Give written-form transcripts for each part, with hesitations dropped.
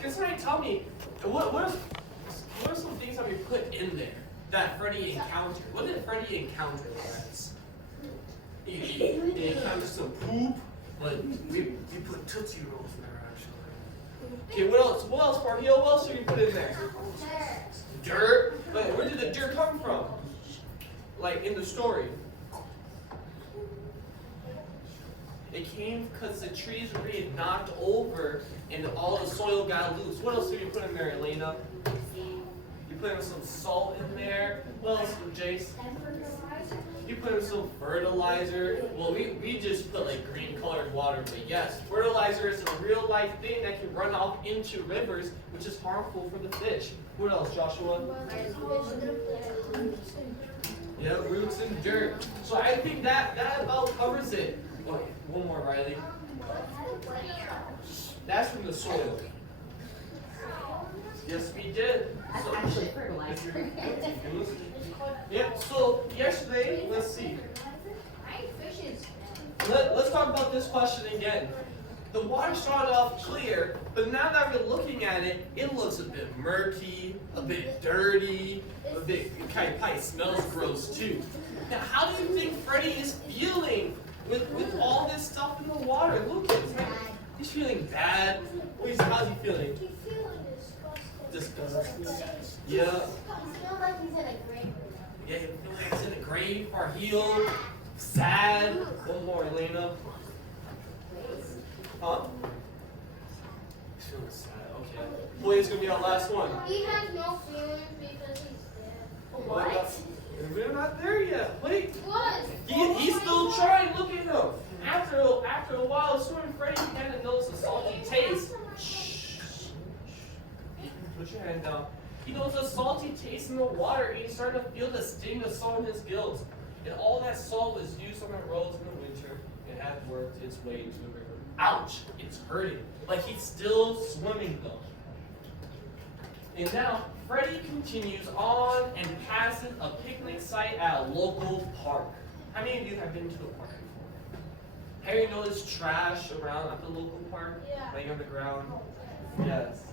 Can somebody tell me, what are some things that we put in there that Freddie encountered? What did Freddie encounter, guys? He encountered some poop, but we put Tootsie Rolls in there, actually. Okay, what else? What else, Parheel? What else did we put in there? Dirt. But where did the dirt come from? Like in the story. It came because the trees were being knocked over and all the soil got loose. What else did you put in there, Elena? You put in some salt in there. What else, Jace? You put in some fertilizer. Well, we just put like green colored water, but yes, fertilizer is a real life thing that can run off into rivers, which is harmful for the fish. What else, Joshua? Yeah, roots and dirt. So I think that about covers it. Okay, one more, Riley. That's from the soil. Yes, we did. That's actually fertilizer. Yep, so yesterday, let's see. Let's talk about this question again. The water started off clear, but now that we're looking at it, it looks a bit murky, a bit dirty, it probably smells gross too. Now, how do you think Freddie is feeling with all this stuff in the water? Lucas, he's feeling bad. How's he feeling? He's feeling disgusting. Yeah. He feels like he's in a grave. Yeah, he feels like he's in a grave, or healed, sad. One more, Elena. Huh? He's feeling sad. Okay. Boy, it's gonna be our last one. He has no feelings because he's dead. What? We're not there yet. Wait. What? He's still trying. Look at him. After a while, swimming, Freddie began to notice a salty taste. Shh. Put your hand down. He noticed a salty taste in the water, and he started to feel the sting of salt in his gills. And all that salt was used on the roads in the winter and had worked its way into the river. Ouch! It's hurting. Like he's still swimming though. And now, Freddie continues on and passes a picnic site at a local park. How many of you have been to a park before? Have you noticed trash around at the local park? Yeah. Laying on the ground? Yes.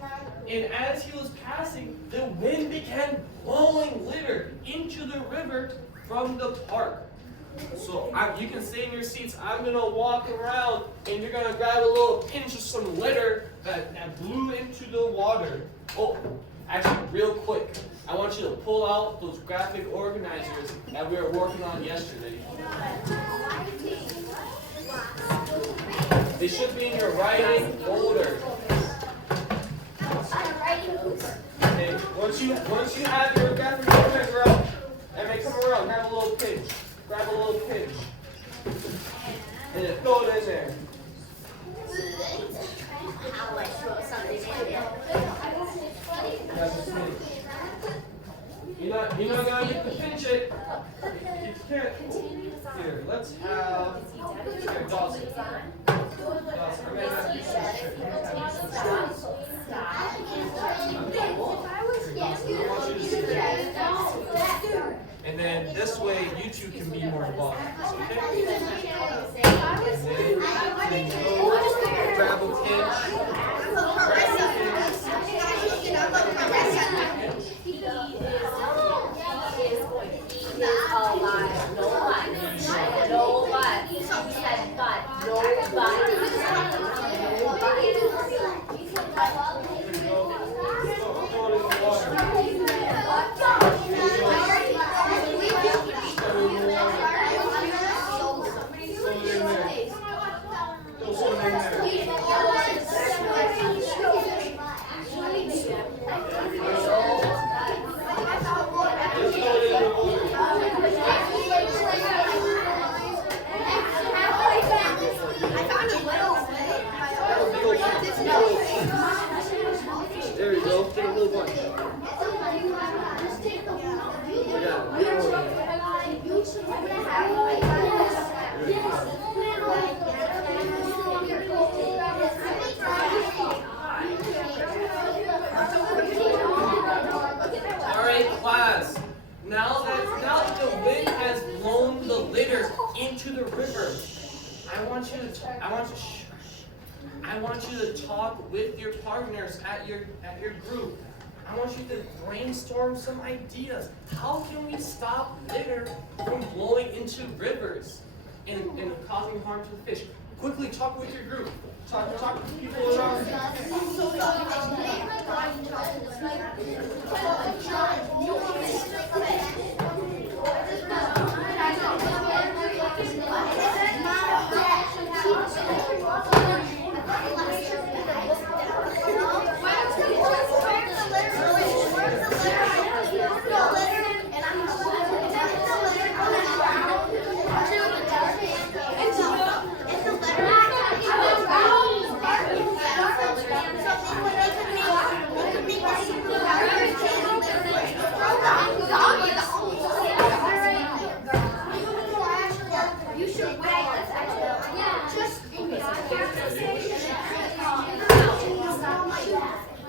And as he was passing, the wind began blowing litter into the river from the park. So you can stay in your seats. I'm going to walk around and you're going to grab a little pinch of some litter that blew into the water. Oh, actually, real quick, I want you to pull out those graphic organizers that we were working on yesterday. They should be in your writing folder. Okay, once you have your graphic organizer out, and they come around, grab a little pinch. Grab a little pinch. And then throw it in there. You're not gonna get to pinch it. You can't. Here, let's have. Here, Dawson. And then this way, you two can be more involved. Okay? And then grab a pinch. There you go. Take a little bunch. Alright, class. Now that the wind has blown the litter into the river, I want you to I want you to talk with your partners at your group. I want you to brainstorm some ideas. How can we stop litter from blowing into rivers and causing harm to the fish? Quickly talk with your group. Talk to people around you.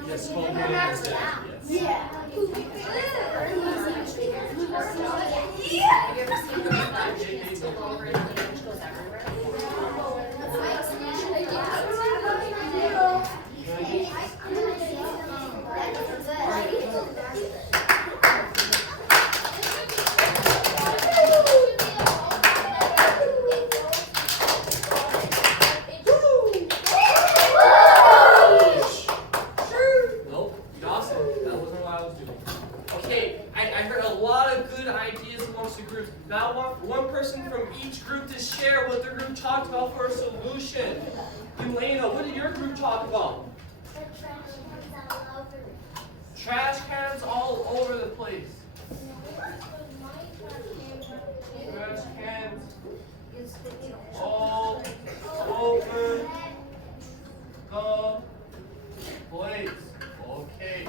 Yes, hold your hands down. Yes. Have you ever seen those that tip over and the image goes everywhere? Nope, Dawson, that wasn't what I was doing. Okay, I heard a lot of good ideas amongst the groups. Now I want one person from each group to share what their group talked about for a solution. Elena, what did your group talk about? Trash cans all over the place. Trash cans all over the place. Okay,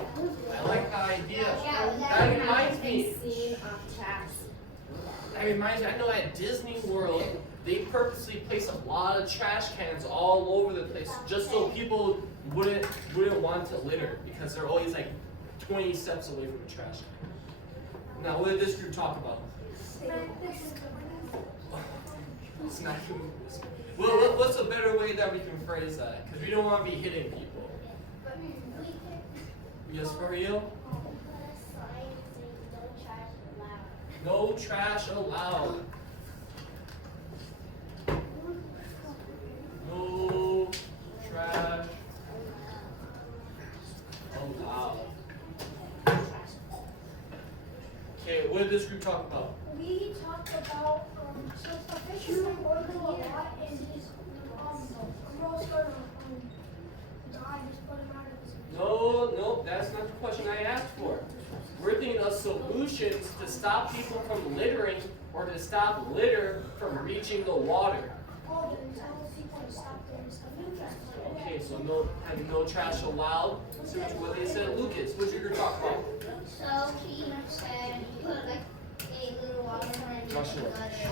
I like the idea. That reminds me. That reminds me. I know at Disney World they purposely place a lot of trash cans all over the place just so people wouldn't want to litter because they're always like 20 steps away from the trash can. Now, what did this group talk about? Snacking. Well, what's a better way that we can phrase that? Because we don't want to be hitting people. Yes, for real? No trash allowed. No trash allowed. Okay, what did this group talk about? We talked about so if the fish is going to a lot and his girls are die, just put him out of his. No, that's not the question I asked for. We're thinking of solutions to stop people from littering or to stop litter from reaching the water. Oh, the TLC Part2 stop there and stuff. Okay, so having no trash allowed. So what they said, Lucas, what's your group talk about? So he said put like a little water in the Joshua. gutter.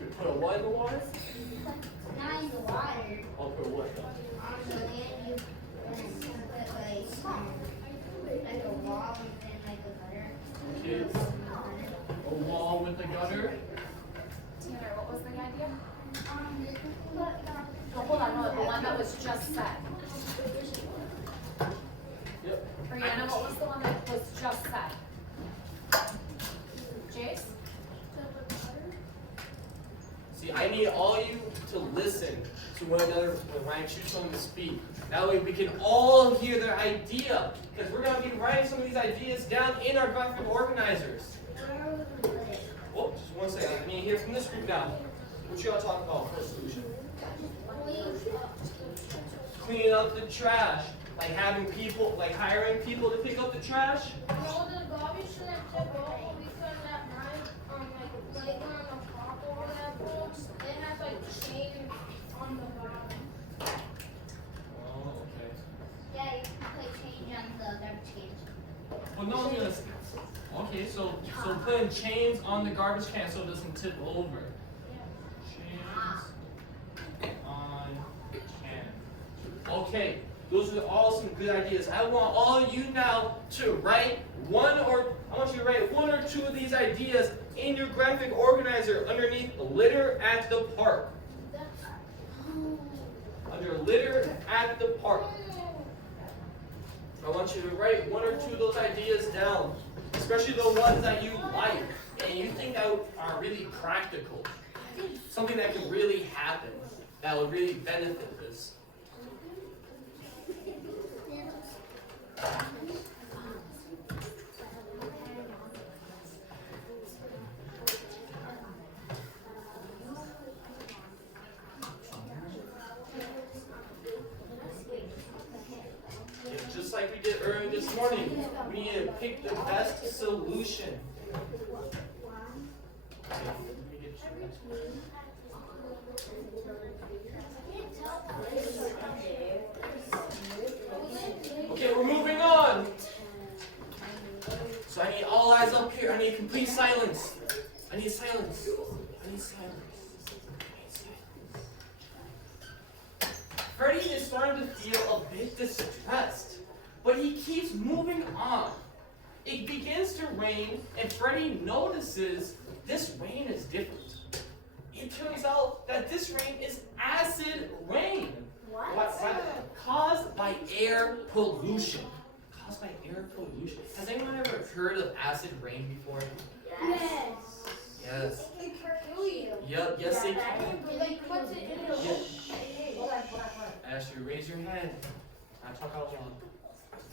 You put a what in the water? Not in the water. Oh, put a what? So then you put like a wall and then like a gutter. Okay. A wall with a gutter. Taylor, what was the idea? But, Oh, hold on, no, the one that was just said. Yep. Brianna, what was the one that was just said? Jace? See, I need all you to listen to one another when I choose someone to speak. That way we can all hear their idea. Because we're going to be writing some of these ideas down in our graphic organizers. Oh, just one second. I need to hear from this group now. What y'all talking about for a solution? Cleaning up the trash. Like having people, like hiring people to pick up the trash. No, the garbage shouldn't tip over because at night, like playground or park or whatever, it has like chain on the bottom. Oh, okay. Yeah, you can put chain on the garbage cans. Well, no one's gonna. Okay, so putting chains on the garbage can so it doesn't tip over. Chains on can. Okay, those are all some good ideas. I want all of you now to write one or two of these ideas in your graphic organizer underneath litter at the park. your litter at the park. I want you to write one or two of those ideas down, especially the ones that you like and you think that are really practical. Something that could really happen, that would really benefit this. Just like we did earlier this morning, we need to pick the best solution. Okay, we're moving on. So I need all eyes up here. I need complete silence. I need silence. I need silence. Freddie is starting to feel a bit distressed, but he keeps moving on. It begins to rain, and Freddie notices this rain is different. It turns out that this rain is acid rain. What? Caused by air pollution. Caused by air pollution. Has anyone ever heard of acid rain before? Yes. Yes. It can kill you. Yep, yes they can. Like, what's it in the Ash, you raise your hand. I talk out loud.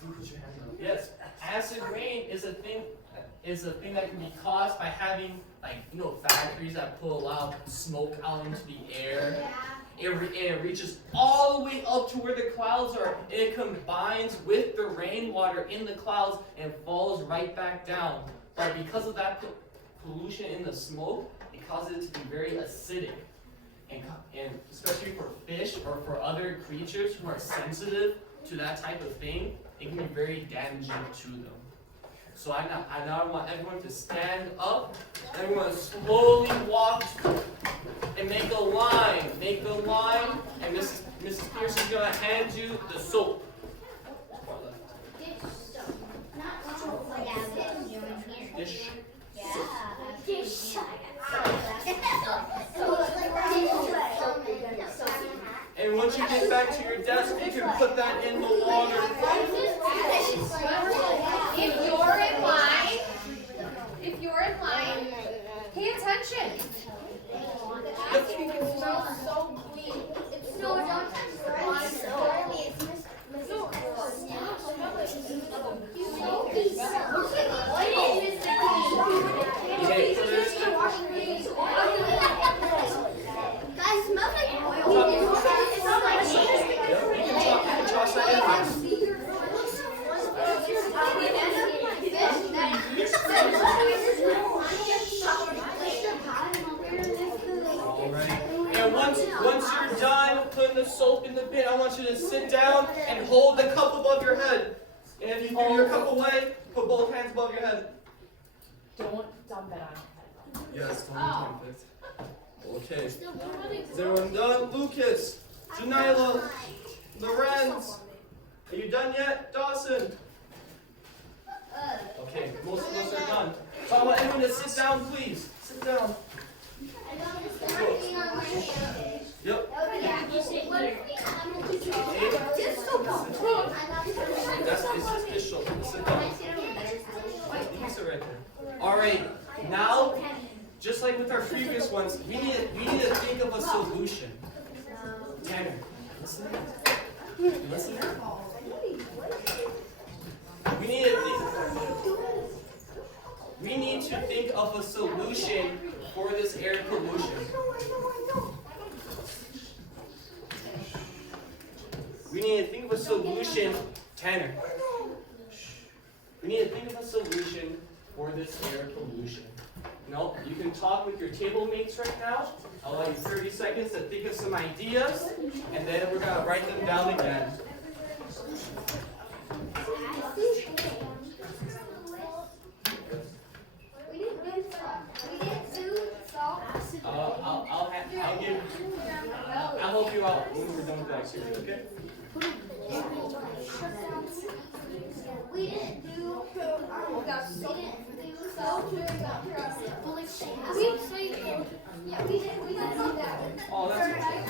You put your hand up. Yes, acid rain is a thing that can be caused by having, like, factories that pull a lot of smoke out into the air. It reaches all the way up to where the clouds are. And it combines with the rainwater in the clouds and falls right back down. But because of that pollution in the smoke, it causes it to be very acidic. And especially for fish or for other creatures who are sensitive to that type of thing, it can be very damaging to them. So I now want everyone to stand up. Everyone slowly walk and make a line. Make the line, and Mrs. Pierce is going to hand you the soap. Dish. Dish. And once you get back to your desk, you can put that in the water. If you're in line, pay attention. It smells so clean. It smells Guys, it smells like oil. It smells like You can toss that in. Alright. And once you're done putting the soap in the bin, I want you to sit down and hold the cup above your head. And if you throw your cup away, put both hands above your head. Don't dump it on your head. Yes, don't dump it. Okay. Is everyone done? Lucas, Janila, Lorenz. Are you done yet? Dawson. Okay, most of us are done. So I want everyone to sit down, please. Sit down. Yep. It's official. Sit down. You can sit right there. All right. Now, just like with our previous ones, we need to think of a solution. Tanner, listen. Listen. We need to think of a solution for this air pollution. We need to think of a solution, Tanner. We need to think of a solution for this air pollution. No, you can talk with your table mates right now. I'll allow you 30 seconds to think of some ideas, and then we're going to write them down again. I'll help you out when we're done with the activity, okay? We didn't do we didn't do that. Oh, that's okay.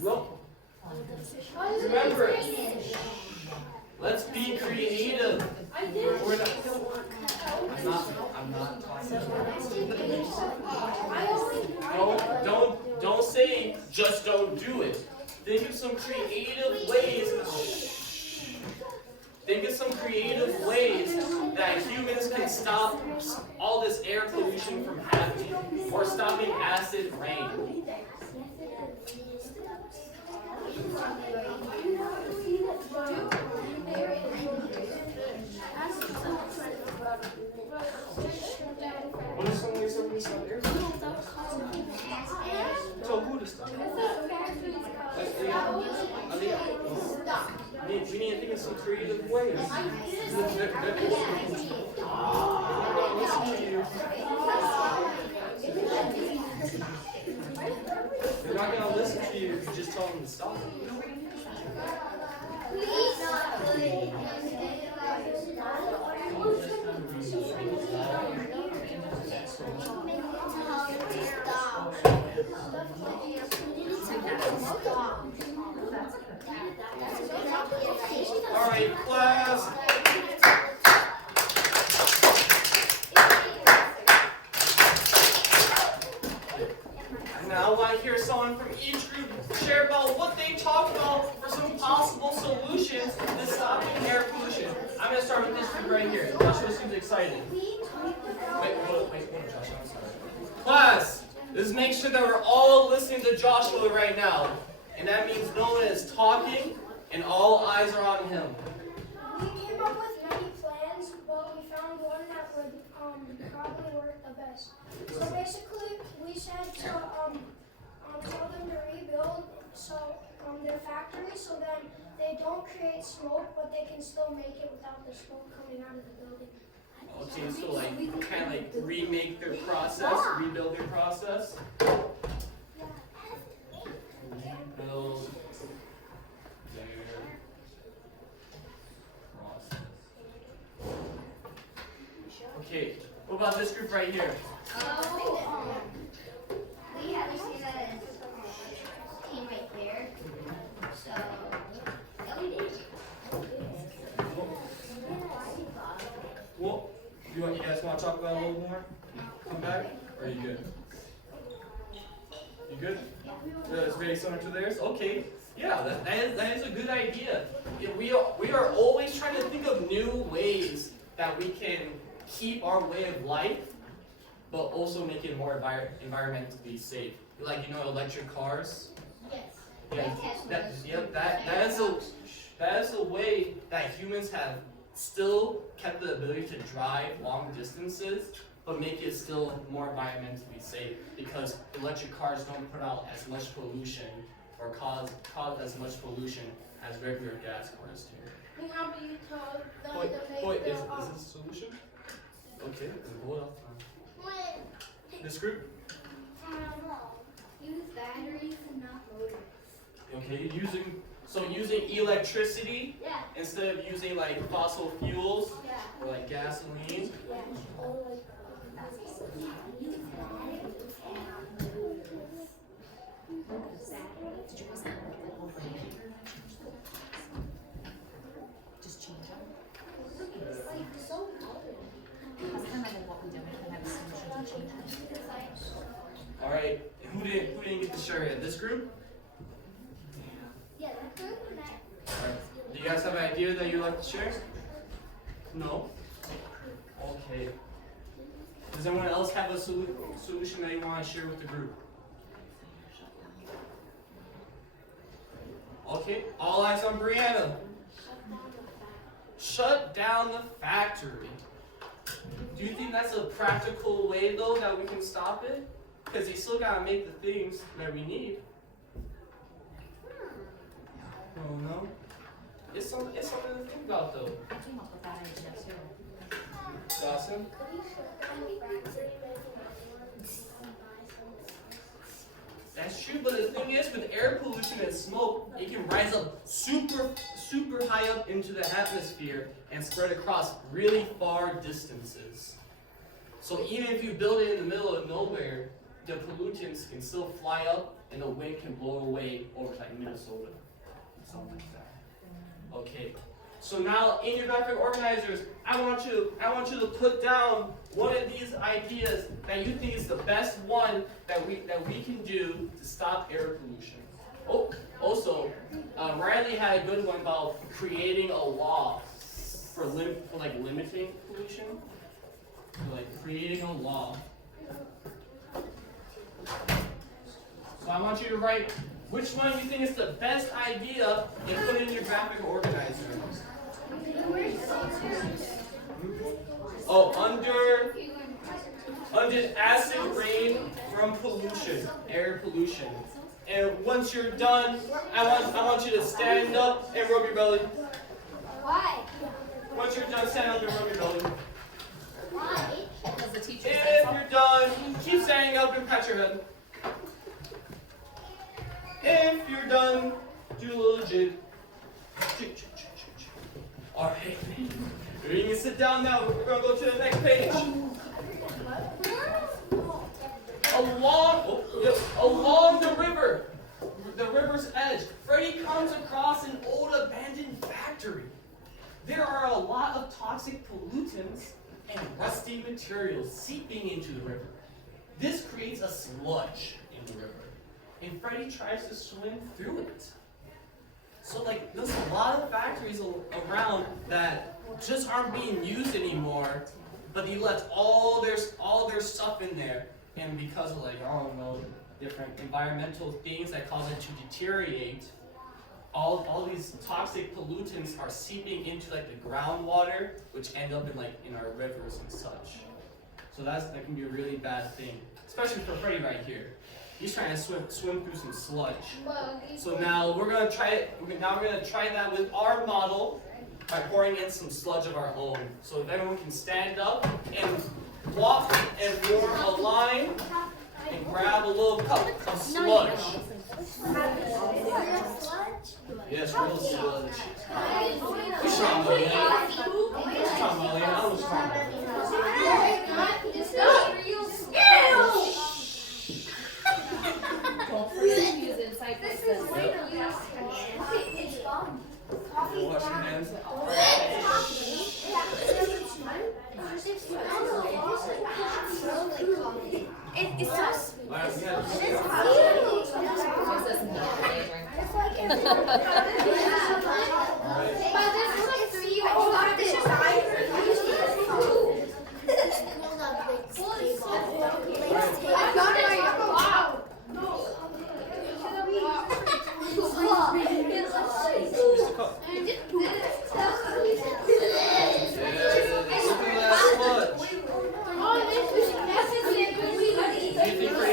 Well, remember, let's be creative. I did. We're not, I'm not talking about. Don't say just don't do it. Think of some creative ways. Think of some creative ways that humans can stop all this air pollution from happening, or stopping acid rain. What is some ways that we stop air pollution? Tell who to stop. We need to think of some creative ways. They're not going to listen to you if you just tell them to stop. All right, class. Now I want to hear someone from each group share about what they talked about for some possible solutions to stopping air pollution. I'm going to start with this group right here. Joshua seems excited. Wait, Joshua, I'm sorry. Class, let's make sure that we're all listening to Joshua right now. And that means no one is talking and all eyes are on him. We came up with many plans, but we found one that would probably work the best. So basically, we said to tell them to rebuild their factory so then they don't create smoke, but they can still make it without the smoke coming out of the building. Okay, so like kind of like remake their process, rebuild their process. Rebuild their process. Okay, what about this group right here? We have to see that team right there. So, yeah, we did. Well, you guys want to talk about it a little more? Come back? Or are you good? You good? It's very similar to theirs? Okay. Yeah, that is a good idea. Yeah, we are always trying to think of new ways that we can keep our way of life, but also make it more environmentally safe. Like, electric cars. Yes. Yeah, that is a way that humans have still kept the ability to drive long distances, but make it still more environmentally safe, because electric cars don't put out as much pollution or cause as much pollution as regular gas cars do. And how do you tell them to Wait, make is this a solution? Okay, then hold on. This group? Use batteries and not motors. Okay, using electricity Yeah. instead of using like fossil fuels Yeah. or like gasoline. Use batteries and not motors. Did you guys have like the whole thing? Just change them? It's like so boring. That's kind of like what we did. We had a solution to change them. All right, who didn't get to share yet? This group? Yeah, that group and that. All right. Do you guys have an idea that you'd like to share? No? Okay. Does anyone else have a solution that you want to share with the group? Okay, all eyes on Brianna. Shut down the factory. Do you think that's a practical way though that we can stop it? Because you still gotta make the things that we need. Oh no. It's something to think about though. I came up with that idea too. Dawson? That's true, but the thing is, with air pollution and smoke, it can rise up super high up into the atmosphere and spread across really far distances. So even if you build it in the middle of nowhere, the pollutants can still fly up and the wind can blow away over like Minnesota, something like that. Okay. So now in your graphic organizers, I want you to put down one of these ideas that you think is the best one that we can do to stop air pollution. Oh, also, Riley had a good one about creating a law for limiting pollution. So like creating a law. So I want you to write which one you think is the best idea and put it in your graphic organizer. Oh, under acid rain from pollution, air pollution. And once you're done, I want you to stand up and rub your belly. Why? Once you're done, stand up and rub your belly. Why? Because the teacher said If so. you're done, keep standing up and pat your head. If you're done, do a little jig. Alright, you can sit down now. We're going to go to the next page. Along the river's edge, Freddy comes across an old abandoned factory. There are a lot of toxic pollutants and rusty materials seeping into the river. This creates a sludge in the river, and Freddy tries to swim through it. So like, there's a lot of factories around that just aren't being used anymore, but they left all their stuff in there, and because of like, I don't know, different environmental things that cause it to deteriorate, all these toxic pollutants are seeping into like the groundwater, which end up in our rivers and such. So that can be a really bad thing, especially for Freddy right here. He's trying to swim through some sludge. So now we're gonna try it. Now we're gonna try that with our model by pouring in some sludge of our own. So if everyone can stand up and walk and form a line and grab a little cup of sludge. Yes, real sludge. You're strong, Molly. You're strong, Molly. I'm strong. Don't forget to use inside voices. Wash your hands. It's us. Alright, we have Voices is not flavoring.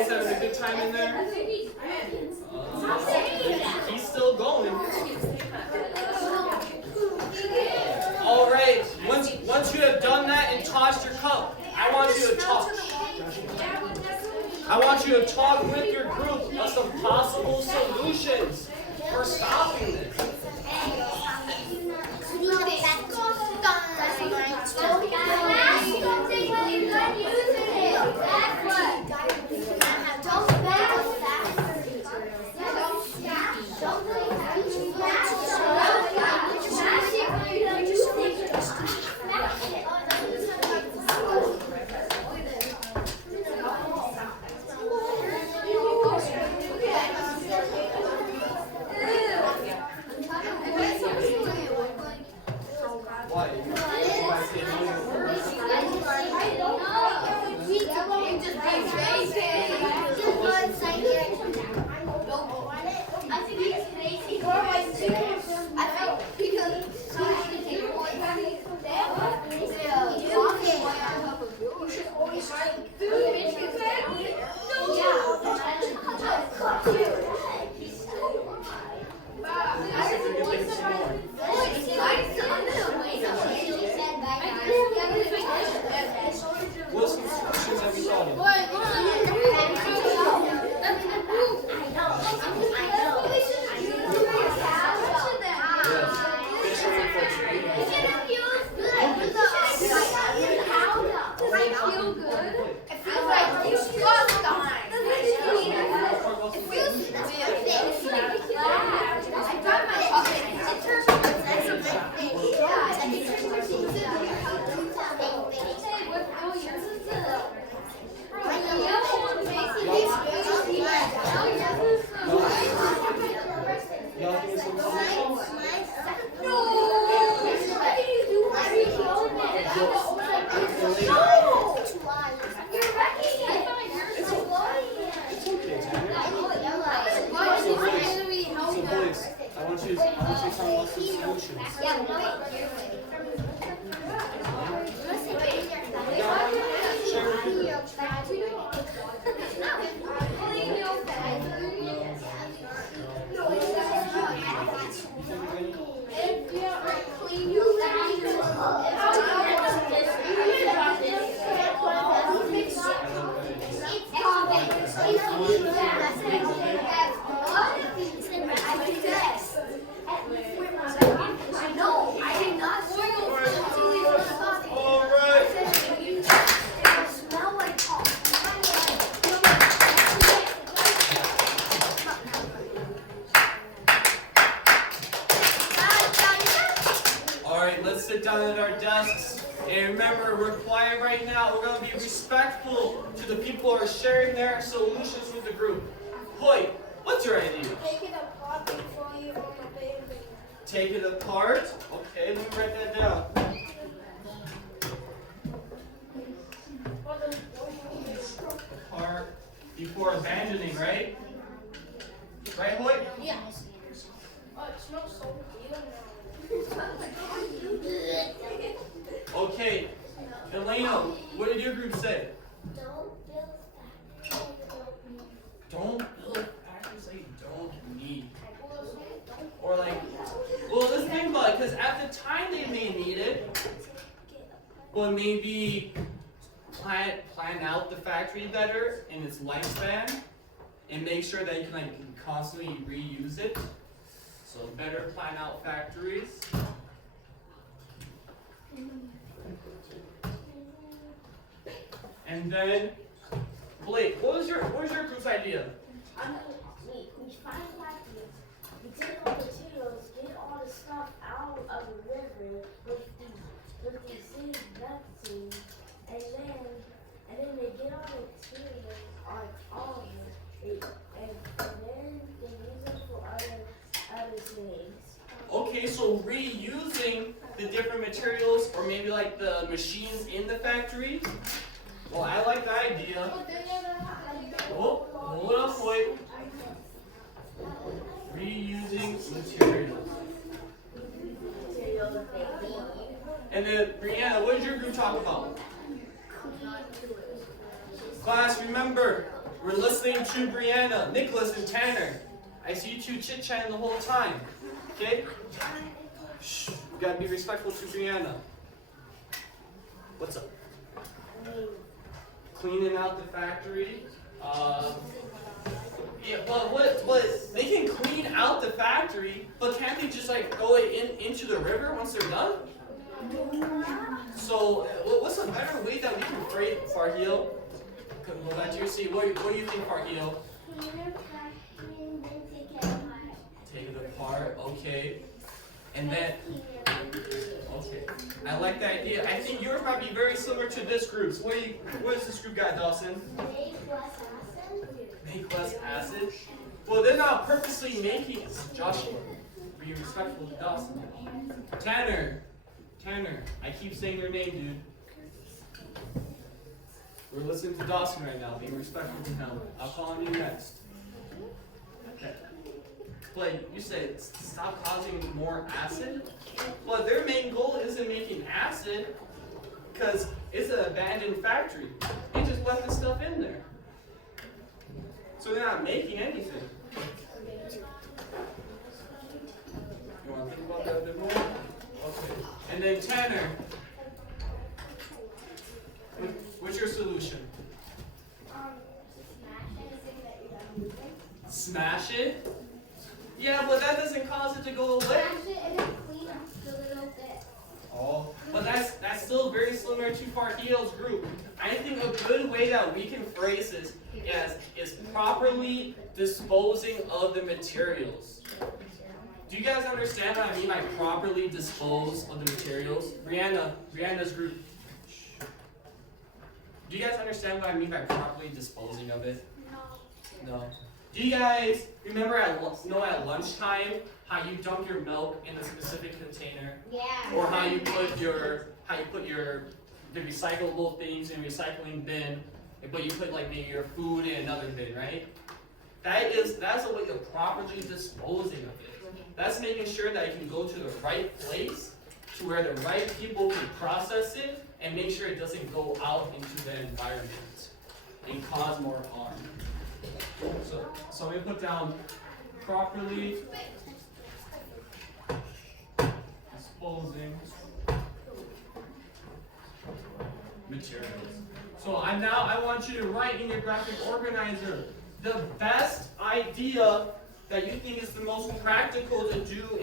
having a good time in there? He's still going. All right. Once you have done that and tossed your cup, I want you to talk with your group of some possible solutions for stopping this. I think it's what's the solution? Yeah, no, you're right. No, I did not. All right. Smell like All right, let's sit down at our desks. And remember, we're quiet right now. We're going to be respectful to the people who are sharing their solutions with the group. Hoyt, what's your idea? Take it apart before you obey it. Take it apart. Okay, let me write that down. Apart before abandoning, right? Right, Hoyt? Yeah. Oh, it smells so good now. Okay. Elena, what did your group say? Don't build factories that you don't need. Or like, well, let's think about it, because at the time they may need it, but maybe plan out the factory better in its lifespan, and make sure that you can like constantly reuse it. So better plan out factories. And then, Blake, what was your group's idea? We find factories, we take all the materials, get all the stuff out of the river with these seeds, vaccines, and then they get all the materials on all of it, and then they use them for other things. Okay, so reusing the different materials, or maybe like the machines in the factory. Well, I like the idea. Oh, hold up, wait. Reusing materials. And then, Brianna, what did your group talk about? Class, remember, we're listening to Brianna, Nicholas, and Tanner. I see you two chit-chatting the whole time. Okay? Shh, you gotta be respectful to Brianna. What's up? Cleaning out the factory. Yeah, but they can clean out the factory, but can't they just like go into the river once they're done? So, what's a better way that we can phrase Farheel? Go back to your seat. What do you think, Farheel? Take it apart, okay. And then, okay. I like the idea. I think yours might be very similar to this group's. What does this group got, Dawson? Make less acid? Well, they're not purposely making it. Joshua, be respectful to Dawson. Tanner, I keep saying their name, dude. We're listening to Dawson right now. Be respectful to him. I'll call on you next. Okay. Blake, you said stop causing more acid? Well, their main goal isn't making acid, because it's an abandoned factory. They just left the stuff in there. So they're not making anything. You want to think about that a bit more? Okay. And then Tanner, what's your solution? Smash it? Yeah, but that doesn't cause it to go away. Oh, but that's still very similar to Farheel's group. I think a good way that we can phrase this is properly disposing of the materials. Do you guys understand what I mean by properly dispose of the materials? Brianna's group. Do you guys understand what I mean by properly disposing of it? No. Do you guys remember at lunchtime how you dump your milk in a specific container? Yeah. Or how you put the recyclable things in a recycling bin, but you put like maybe your food in another bin, right? That's a way of properly disposing of it. That's making sure that it can go to the right place, to where the right people can process it, and make sure it doesn't go out into the environment and cause more harm. So we put down properly disposing materials. So I want you to write in your graphic organizer the best idea that you think is the most practical to do